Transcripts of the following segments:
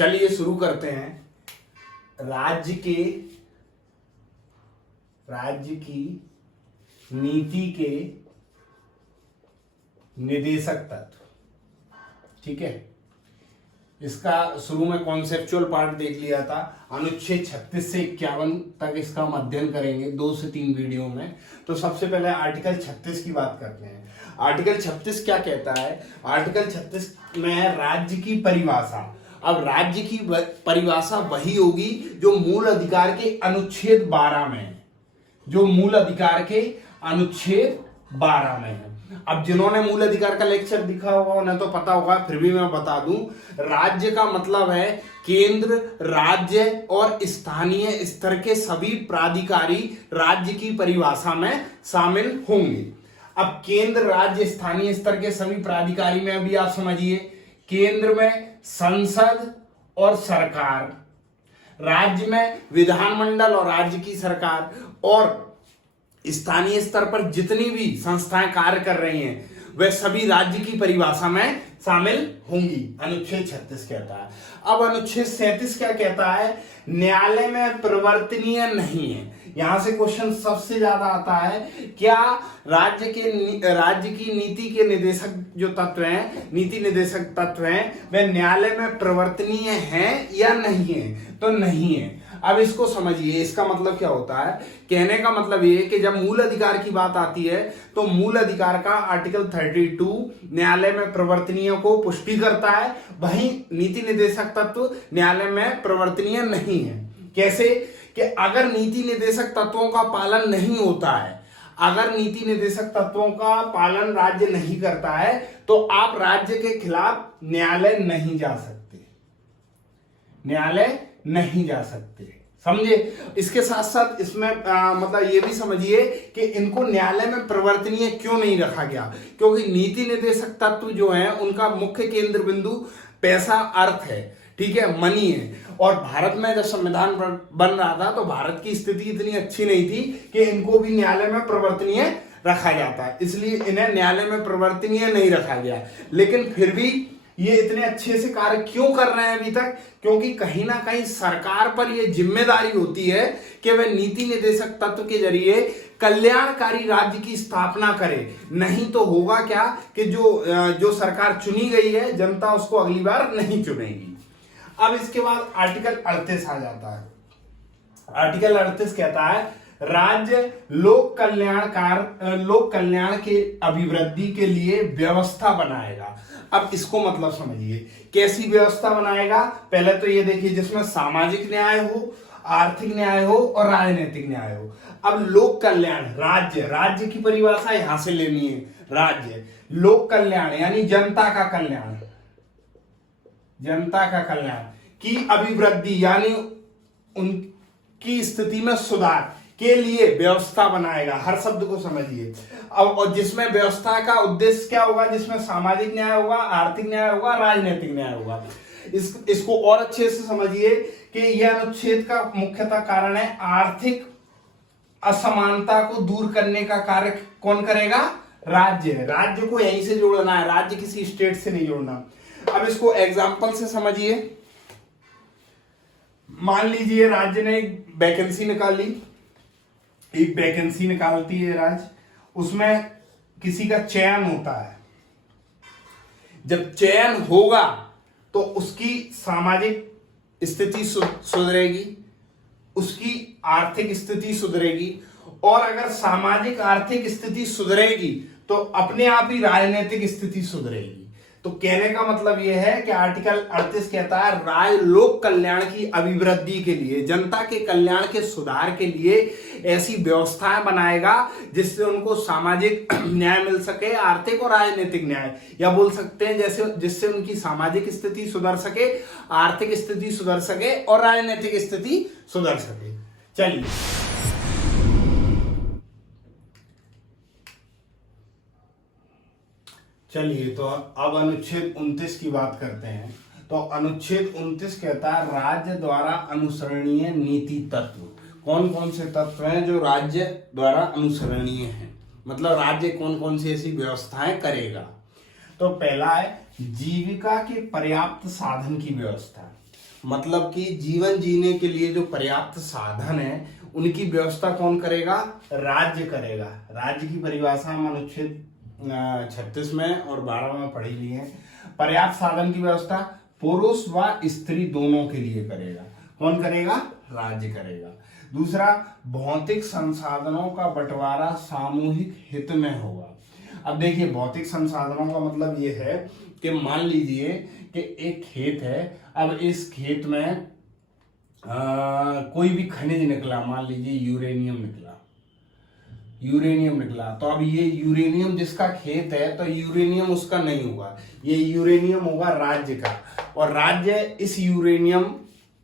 चलिए शुरू करते हैं। राज्य की नीति के निदेशक तत्व, ठीक है। इसका शुरू में कॉन्सेप्चुअल पार्ट देख लिया था। अनुच्छेद 36 से 51 तक इसका हम अध्ययन करेंगे 2 से 3 वीडियो में। तो सबसे पहले आर्टिकल 36 की बात करते हैं। आर्टिकल 36 क्या कहता है? आर्टिकल 36 में है राज्य की परिभाषा। अब राज्य की परिभाषा वही होगी जो मूल अधिकार के अनुच्छेद 12 में है, जो मूल अधिकार के अनुच्छेद 12 में है। अब जिन्होंने मूल अधिकार का लेक्चर दिखा होगा उन्हें तो पता होगा, फिर भी मैं बता दूं। राज्य का मतलब है केंद्र, राज्य और स्थानीय स्तर के सभी प्राधिकारी राज्य की परिभाषा में शामिल होंगे। अब केंद्र, राज्य, स्थानीय स्तर के सभी प्राधिकारी में अभी आप समझिए, केंद्र में संसद और सरकार, राज्य में विधानमंडल और राज्य की सरकार, और स्थानीय स्तर पर जितनी भी संस्थाएं कार्य कर रही हैं वे सभी राज्य की परिभाषा में शामिल होंगी, अनुच्छेद 36 कहता है। अब अनुच्छेद 37 क्या कहता है? न्यायालय में परिवर्तनीय नहीं है। यहां से क्वेश्चन सबसे ज्यादा आता है, क्या राज्य की नीति के निदेशक जो तत्व हैं, नीति निदेशक तत्व हैं, वे न्यायालय में परिवर्तनीय हैं या नहीं है? तो नहीं है। अब इसको समझिए, इसका मतलब क्या होता है? कहने का मतलब ये कि जब मूल अधिकार की बात आती है तो मूल अधिकार का आर्टिकल 32 न्यायालय में परिवर्तनीय को पुष्टि करता है, वहीं नीति निदेशक तत्व न्यायालय में परिवर्तनीय नहीं है। कैसे? कि अगर नीति निदेशक तत्वों का पालन नहीं होता है, अगर नीति निदेशक तत्वों का पालन राज्य नहीं करता है तो आप राज्य के खिलाफ न्यायालय नहीं जा सकते, न्यायालय नहीं जा सकते, समझे। इसके साथ साथ इसमें मतलब ये भी समझिए कि इनको न्यायालय में परिवर्तनीय क्यों नहीं रखा गया, क्योंकि नीति निदेशक तत्व जो है उनका मुख्य केंद्र बिंदु पैसा, अर्थ है, ठीक है, मनी है। और भारत में जब संविधान बन रहा था तो भारत की स्थिति इतनी अच्छी नहीं थी कि इनको भी न्यायालय में परिवर्तनीय रखा जाता है, इसलिए इन्हें न्यायालय में परिवर्तनीय नहीं रखा गया। लेकिन फिर भी ये इतने अच्छे से कार्य क्यों कर रहे हैं अभी तक? क्योंकि कहीं ना कहीं सरकार पर यह जिम्मेदारी होती है कि वह नीति निदेशक तत्व के जरिए कल्याणकारी राज्य की स्थापना करे। नहीं तो होगा क्या कि जो सरकार चुनी गई है जनता उसको अगली बार नहीं चुनेगी। अब इसके बाद आर्टिकल 38 आ जाता है। आर्टिकल 38 कहता है राज्य लोक कल्याण के अभिवृद्धि के लिए व्यवस्था बनाएगा। अब इसको मतलब समझिए, कैसी व्यवस्था बनाएगा? पहले तो ये देखिए, जिसमें सामाजिक न्याय हो, आर्थिक न्याय हो और राजनीतिक न्याय हो। अब लोक कल्याण, राज्य की परिभाषा यहां से लेनी है। राज्य, लोक कल्याण यानी जनता का कल्याण, जनता का कल्याण की अभिवृद्धि यानी उनकी स्थिति में सुधार के लिए व्यवस्था बनाएगा। हर शब्द को समझिए। अब और जिसमें व्यवस्था का उद्देश्य क्या होगा? जिसमें सामाजिक न्याय होगा, आर्थिक न्याय होगा, राजनीतिक न्याय होगा। इसको और अच्छे से समझिए कि यह अनुच्छेद का मुख्यतः कारण है आर्थिक असमानता को दूर करने का कार्य कौन करेगा? राज्य है। राज्य को यहीं से जोड़ना है, राज्य किसी स्टेट से नहीं जोड़ना। अब इसको एग्जाम्पल से समझिए। मान लीजिए राज्य ने एक वैकेंसी निकाली, एक वैकेंसी निकालती है राज्य, उसमें किसी का चयन होता है। जब चयन होगा तो उसकी सामाजिक स्थिति सुधरेगी, उसकी आर्थिक स्थिति सुधरेगी, और अगर सामाजिक आर्थिक स्थिति सुधरेगी तो अपने आप ही राजनीतिक स्थिति सुधरेगी। तो कहने का मतलब यह है कि आर्टिकल 38 कहता है राज्य लोक कल्याण की अभिवृद्धि के लिए, जनता के कल्याण के सुधार के लिए ऐसी व्यवस्थाएं बनाएगा जिससे उनको सामाजिक न्याय मिल सके, आर्थिक और राजनीतिक न्याय, या बोल सकते हैं जैसे जिससे उनकी सामाजिक स्थिति सुधर सके, आर्थिक स्थिति सुधर सके और राजनीतिक स्थिति सुधर सके। चलिए तो अब अनुच्छेद 29 की बात करते हैं। तो अनुच्छेद 29 कहता है राज्य द्वारा अनुसरणीय नीति तत्व। कौन कौन से तत्व हैं जो राज्य द्वारा अनुसरणीय हैं, मतलब राज्य कौन कौन सी ऐसी व्यवस्थाएं करेगा। तो पहला है जीविका के पर्याप्त साधन की व्यवस्था। मतलब कि जीवन जीने के लिए जो पर्याप्त साधन है उनकी व्यवस्था कौन करेगा? राज्य करेगा। राज्य की परिभाषा हम अनुच्छेद 36 में और 12 में पढ़ी ली है। पर्याप्त साधन की व्यवस्था पुरुष व स्त्री दोनों के लिए करेगा। कौन करेगा? राज्य करेगा। दूसरा, भौतिक संसाधनों का बंटवारा सामूहिक हित में होगा। अब देखिए, भौतिक संसाधनों का मतलब ये है कि मान लीजिए कि एक खेत है, अब इस खेत में कोई भी खनिज निकला, मान लीजिए यूरेनियम निकला, तो अब ये यूरेनियम जिसका खेत है तो यूरेनियम उसका नहीं होगा, ये यूरेनियम होगा राज्य का, और राज्य इस यूरेनियम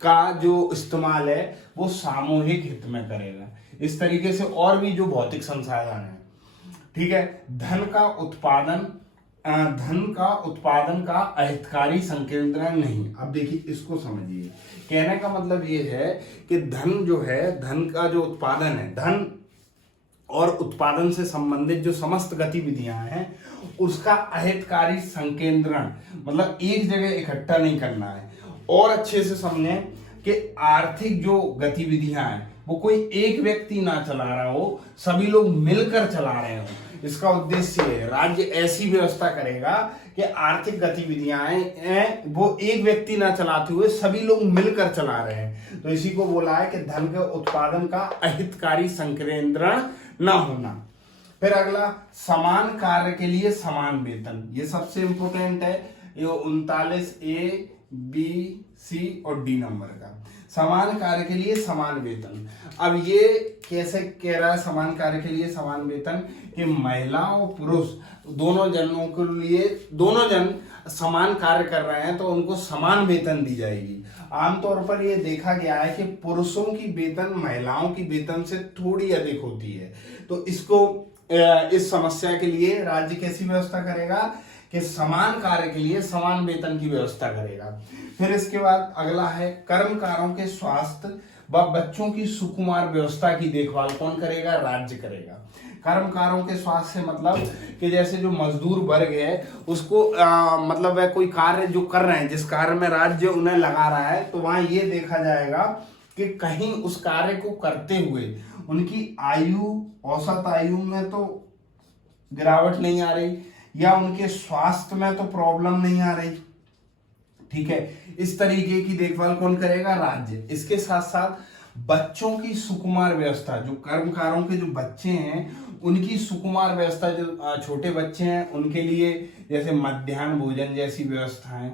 का जो इस्तेमाल है वो सामूहिक हित में करेगा। इस तरीके से और भी जो भौतिक संसाधन है, ठीक है। धन का उत्पादन का अहितकारी संकेंद्रण नहीं। अब देखिए, इसको समझिए, कहने का मतलब ये है कि धन जो है, धन का जो उत्पादन है, धन और उत्पादन से संबंधित जो समस्त गतिविधियां हैं उसका अहितकारी संकेंद्रण, मतलब एक जगह इकट्ठा नहीं करना है। और अच्छे से समझें कि आर्थिक जो गतिविधियां हैं वो कोई एक व्यक्ति ना चला रहा हो, सभी लोग मिलकर चला रहे हो। इसका उद्देश्य है, राज्य ऐसी व्यवस्था करेगा कि आर्थिक गतिविधियां हैं वो एक व्यक्ति ना चलाते हुए सभी लोग मिलकर चला रहे हैं। तो इसी को बोला है कि धन के उत्पादन का अहितकारी संकेंद्रण ना होना। फिर अगला, समान कार्य के लिए समान वेतन। ये सबसे इंपोर्टेंट है, ये 39A, B, C और D नंबर का। समान कार्य के लिए समान वेतन। अब ये कैसे कह रहा है समान कार्य के लिए समान वेतन? कि महिला और पुरुष दोनों जनों के लिए, दोनों जन समान कार्य कर रहे हैं तो उनको समान वेतन दी जाएगी। आमतौर पर ये देखा गया है कि पुरुषों की वेतन महिलाओं की वेतन से थोड़ी अधिक होती है। तो इसको, इस समस्या के लिए राज्य कैसी व्यवस्था करेगा कि समान कार्य के लिए समान वेतन की व्यवस्था करेगा। फिर इसके बाद अगला है, कर्मकारों के स्वास्थ्य व बच्चों की सुकुमार व्यवस्था की देखभाल कौन करेगा? राज्य करेगा। कर्मकारों के स्वास्थ्य से मतलब कि जैसे जो मजदूर वर्ग है उसको मतलब वह कोई कार्य जो कर रहे हैं, जिस कार्य में राज्य उन्हें लगा रहा है, तो वहां ये देखा जाएगा कि कहीं उस कार्य को करते हुए उनकी आयु, औसत आयु में तो गिरावट नहीं आ रही, या उनके स्वास्थ्य में तो प्रॉब्लम नहीं आ रही, ठीक है। इस तरीके की देखभाल कौन करेगा? राज्य। इसके साथ साथ बच्चों की सुकुमार व्यवस्था, जो कर्मकारों के जो बच्चे हैं उनकी सुकुमार व्यवस्था, जो छोटे बच्चे हैं उनके लिए जैसे मध्याह्न भोजन जैसी व्यवस्थाएं,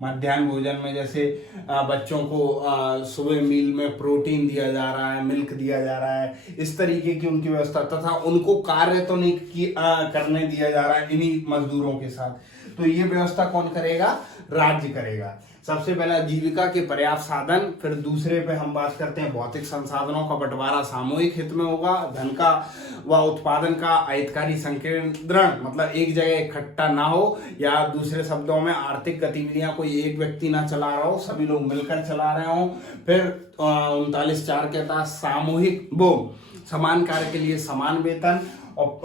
मध्याह्न भोजन में जैसे बच्चों को सुबह मील में प्रोटीन दिया जा रहा है, मिल्क दिया जा रहा है, इस तरीके की उनकी व्यवस्था, तथा उनको कार्य तो नहीं करने दिया जा रहा है इन्हीं मजदूरों के साथ। तो ये व्यवस्था कौन करेगा? राज्य करेगा। सबसे पहला जीविका के पर्याप्त साधन, फिर दूसरे पे हम बात करते हैं भौतिक संसाधनों का बंटवारा सामूहिक हित में होगा, धन का व उत्पादन का अहितकारी संकेंद्रण, मतलब एक जगह इकट्ठा ना हो, या दूसरे शब्दों में आर्थिक गतिविधियां कोई एक व्यक्ति ना चला रहा हो, सभी लोग मिलकर चला रहे हो। फिर 39(4) कहता है सामूहिक वो समान कार्य के लिए समान वेतन, और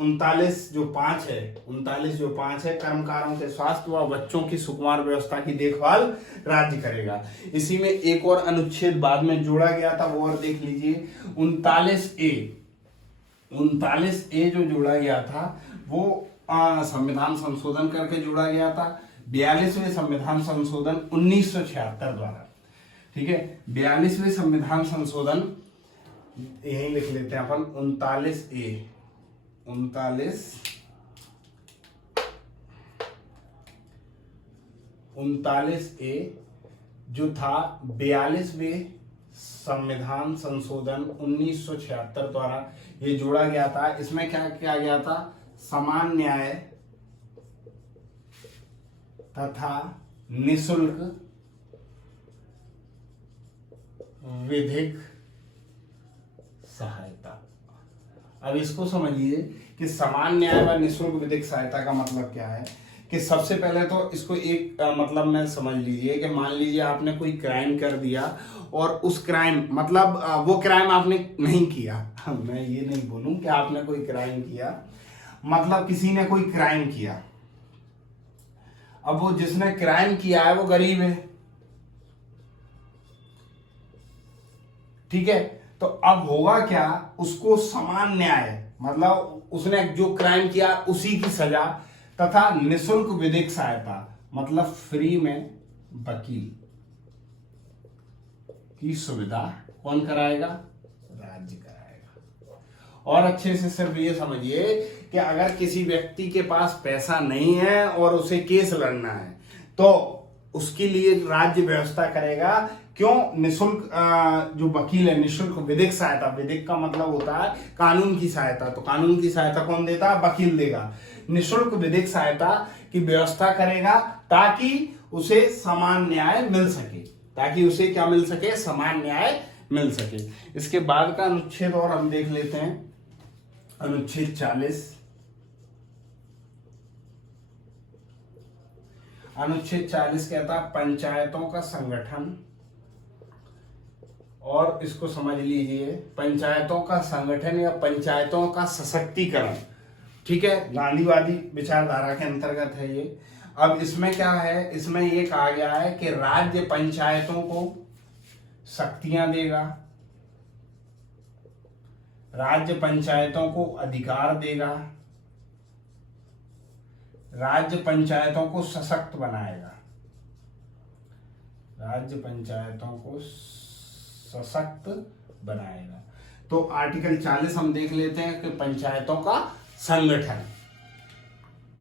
39(5) है कर्मकारों के स्वास्थ्य व बच्चों की सुकुमार व्यवस्था की देखभाल राज्य करेगा। इसी में एक और अनुच्छेद बाद में जोड़ा गया था, वो और देख लीजिए, 39A जो जोड़ा गया था वो संविधान संशोधन करके जोड़ा गया था, 42वें संविधान संशोधन 1976 द्वारा, ठीक है। 42वें संविधान संशोधन, यही लिख लेते हैं अपन, 39A जो था 42वें संविधान संशोधन 1976 द्वारा ये जोड़ा गया था। इसमें क्या किया गया था? समान न्याय तथा निःशुल्क विधिक सहायता। अब इसको समझिए कि समान न्याय व निःशुल्क विधिक सहायता का मतलब क्या है। कि सबसे पहले तो इसको एक मतलब में समझ लीजिए कि मान लीजिए आपने कोई क्राइम कर दिया, और उस क्राइम मतलब वो क्राइम आपने नहीं किया, मैं ये नहीं बोलूं कि आपने कोई क्राइम किया, मतलब किसी ने कोई क्राइम किया। अब वो जिसने क्राइम किया है वो गरीब है, ठीक है, तो अब होगा क्या, उसको समान न्याय, मतलब उसने जो क्राइम किया उसी की सजा तथा निशुल्क विधिक सहायता, मतलब फ्री में वकील की सुविधा कौन कराएगा, राज्य कराएगा। और अच्छे से सिर्फ ये समझिए कि अगर किसी व्यक्ति के पास पैसा नहीं है और उसे केस लड़ना है तो उसके लिए राज्य व्यवस्था करेगा। क्यों, निशुल्क जो वकील है, निशुल्क विधिक सहायता, विधिक का मतलब होता है कानून की सहायता, तो कानून की सहायता कौन देता है, वकील देगा। निशुल्क विधिक सहायता की व्यवस्था करेगा ताकि उसे समान न्याय मिल सके, ताकि उसे क्या मिल सके, समान न्याय मिल सके। इसके बाद का अनुच्छेद और हम देख लेते हैं, अनुच्छेद 40। अनुच्छेद 40 कहता है पंचायतों का संगठन, और इसको समझ लीजिए, पंचायतों का संगठन या पंचायतों का सशक्तिकरण, ठीक है, गांधीवादी विचारधारा के अंतर्गत है ये। अब इसमें क्या है, इसमें ये कहा गया है कि राज्य पंचायतों को शक्तियां देगा, राज्य पंचायतों को अधिकार देगा, राज्य पंचायतों को सशक्त बनाएगा, राज्य पंचायतों को सशक्त बनाएगा। तो आर्टिकल 40 हम देख लेते हैं कि पंचायतों का संगठन,